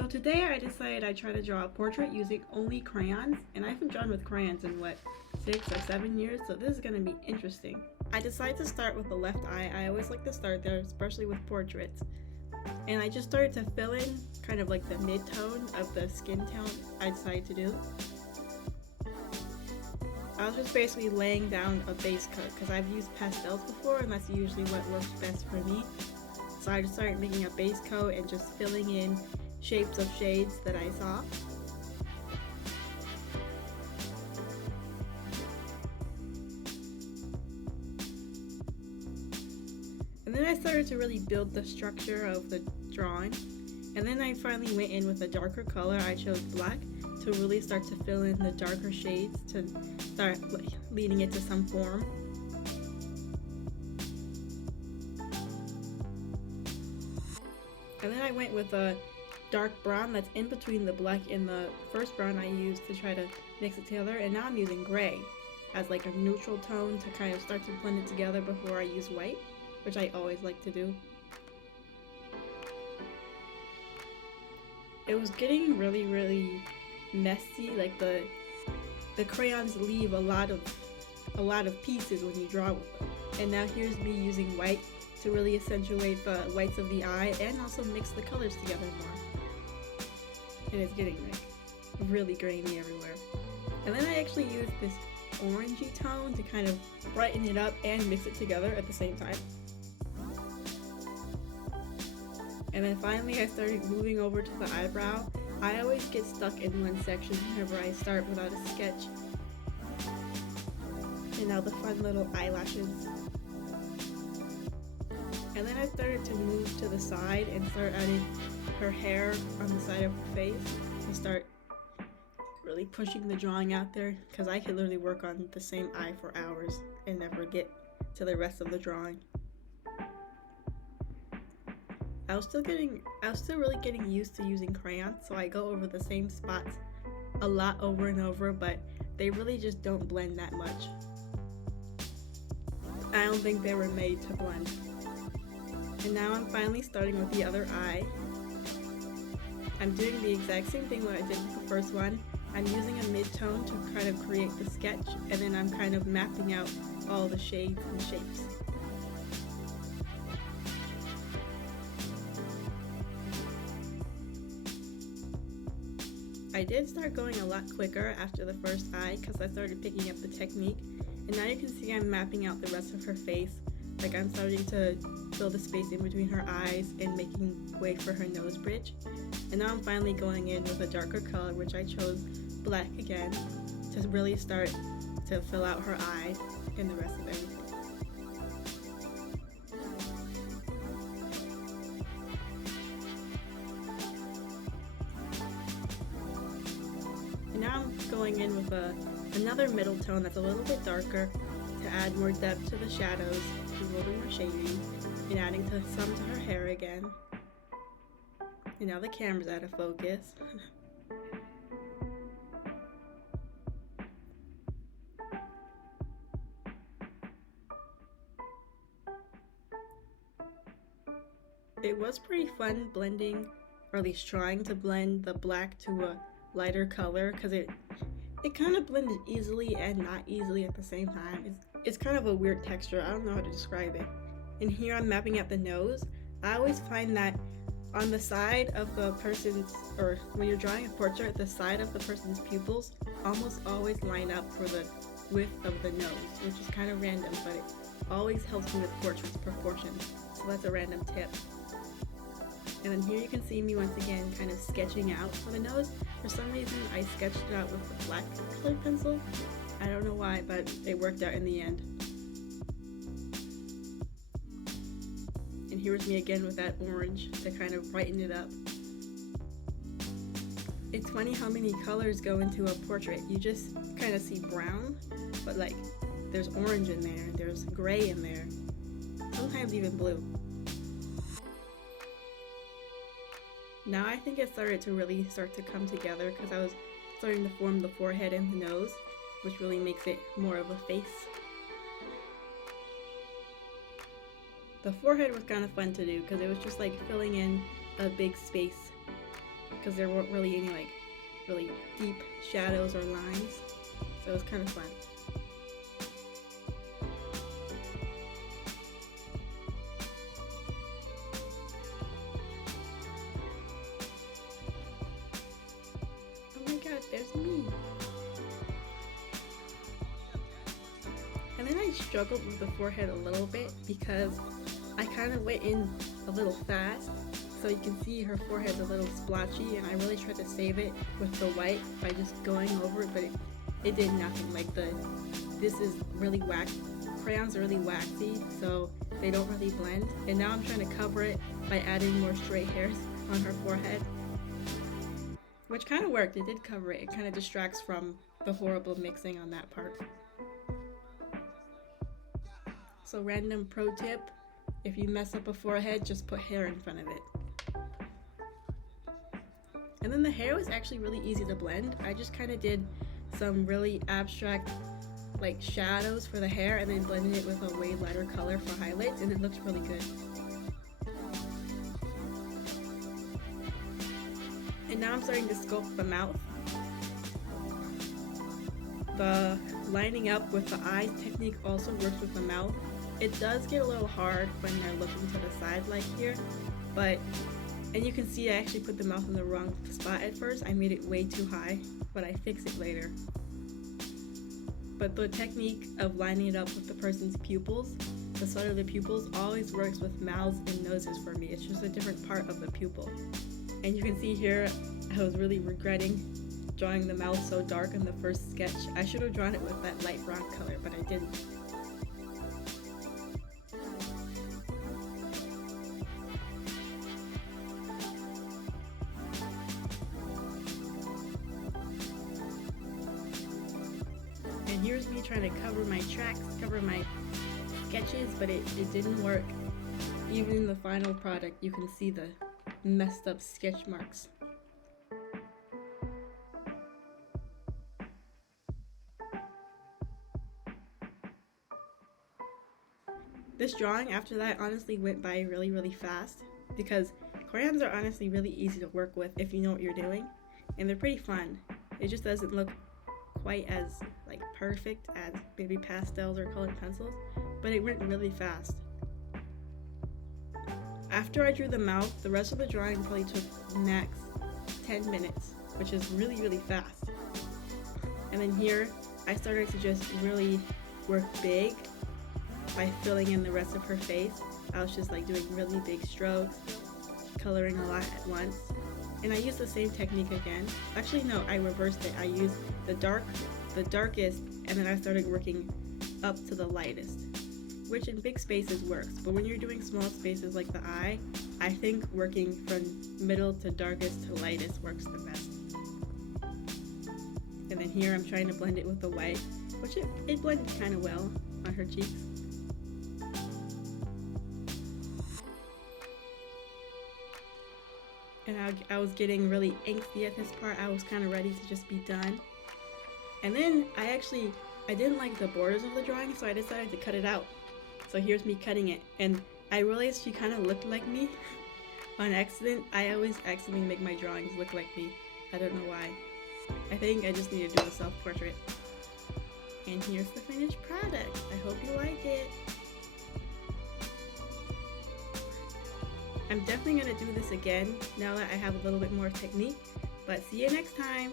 So today I decided I'd try to draw a portrait using only crayons, and I haven't drawn with crayons in 6 or 7 years, so this is going to be interesting. I decided to start with the left eye. I always like to start there, especially with portraits. And I just started to fill in kind of like the mid-tone of the skin tone I decided to do. I was just basically laying down a base coat because I've used pastels before and that's usually what works best for me. So I just started making a base coat and just filling in shapes of shades that I saw. And then I started to really build the structure of the drawing. And then I finally went in with a darker color. I chose black to really start to fill in the darker shades to start leading it to some form. And then I went with a dark brown that's in between the black and the first brown I used to try to mix it together, and now I'm using gray as like a neutral tone to kind of start to blend it together before I use white, which I always like to do. It was getting really messy, like the crayons leave a lot of pieces when you draw with them. And now here's me using white to really accentuate the whites of the eye and also mix the colors together more. And it's getting like really grainy everywhere. And then I actually used this orangey tone to kind of brighten it up and mix it together at the same time. And then finally I started moving over to the eyebrow. I always get stuck in one section whenever I start without a sketch. And now the fun little eyelashes. And then I started to move to the side and start adding her hair on the side of her face to start really pushing the drawing out there, because I could literally work on the same eye for hours and never get to the rest of the drawing. I was still really getting used to using crayons, so I go over the same spots a lot over and over, but they really just don't blend that much. I don't think they were made to blend. And now I'm finally starting with the other eye. I'm doing the exact same thing what I did with the first one. I'm using a mid-tone to kind of create the sketch, and then I'm kind of mapping out all the shades and shapes. I did start going a lot quicker after the first eye because I started picking up the technique, and now you can see I'm mapping out the rest of her face. Like I'm starting to fill the space in between her eyes and making way for her nose bridge. And now I'm finally going in with a darker color, which I chose black again, to really start to fill out her eye and the rest of everything. And now I'm going in with another middle tone that's a little bit darker to add more depth to the shadows, a little more shading, and adding some to her hair again. And now the camera's out of focus. It was pretty fun blending, or at least trying to blend the black to a lighter color, because it kind of blended easily and not easily at the same time. It's kind of a weird texture. I don't know how to describe it. And here I'm mapping out the nose. I always find that on the side of the person's, or when you're drawing a portrait, the side of the person's pupils almost always line up for the width of the nose, which is kind of random, but it always helps me with portraits proportions. So that's a random tip. And then here you can see me once again kind of sketching out for the nose. For some reason I sketched it out with a black colored pencil. I don't know why, but it worked out in the end. And here's me again with that orange to kind of brighten it up. It's funny how many colors go into a portrait. You just kind of see brown, but like there's orange in there, there's gray in there, sometimes even blue. Now I think it started to really start to come together because I was starting to form the forehead and the nose, which really makes it more of a face. The forehead was kind of fun to do because it was just like filling in a big space because there weren't really any like really deep shadows or lines, so it was kind of fun. Oh my god, there's me! And then I struggled with the forehead a little bit because I kind of went in a little fast. So you can see her forehead's a little splotchy, and I really tried to save it with the white by just going over it, but it did nothing. Like this is really crayons are really waxy, so they don't really blend. And now I'm trying to cover it by adding more straight hairs on her forehead, which kind of worked. It did cover it. It kind of distracts from the horrible mixing on that part. So random pro tip, if you mess up a forehead, just put hair in front of it. And then the hair was actually really easy to blend. I just kind of did some really abstract like shadows for the hair and then blended it with a way lighter color for highlights, and it looks really good. And now I'm starting to sculpt the mouth. The lining up with the eyes technique also works with the mouth. It does get a little hard when they're looking to the side like here, and you can see I actually put the mouth in the wrong spot at first. I made it way too high, but I fix it later. But the technique of lining it up with the person's pupils, the side of the pupils, always works with mouths and noses for me. It's just a different part of the pupil. And you can see here, I was really regretting drawing the mouth so dark in the first sketch. I should have drawn it with that light brown color, but I didn't. And here's me trying to cover my tracks, cover my sketches, but it didn't work. Even in the final product, you can see the messed up sketch marks. This drawing after that honestly went by really, really fast because crayons are honestly really easy to work with if you know what you're doing, and they're pretty fun. It just doesn't look quite as like perfect as maybe pastels or colored pencils, but it went really fast. After I drew the mouth, the rest of the drawing probably took max 10 minutes, which is really, really fast. And then here, I started to just really work big by filling in the rest of her face. I was just like doing really big strokes, coloring a lot at once. And I used the same technique again. Actually, no, I reversed it. I used the darkest, and then I started working up to the lightest, which in big spaces works. But when you're doing small spaces like the eye, I think working from middle to darkest to lightest works the best. And then here I'm trying to blend it with the white, which it blended kind of well on her cheeks. And I was getting really angsty at this part. I was kind of ready to just be done. And then I didn't like the borders of the drawing, so I decided to cut it out. So here's me cutting it. And I realized she kind of looked like me on accident. I always accidentally make my drawings look like me. I don't know why. I think I just need to do a self-portrait. And here's the finished product. I hope you like it. I'm definitely going to do this again now that I have a little bit more technique. But see you next time.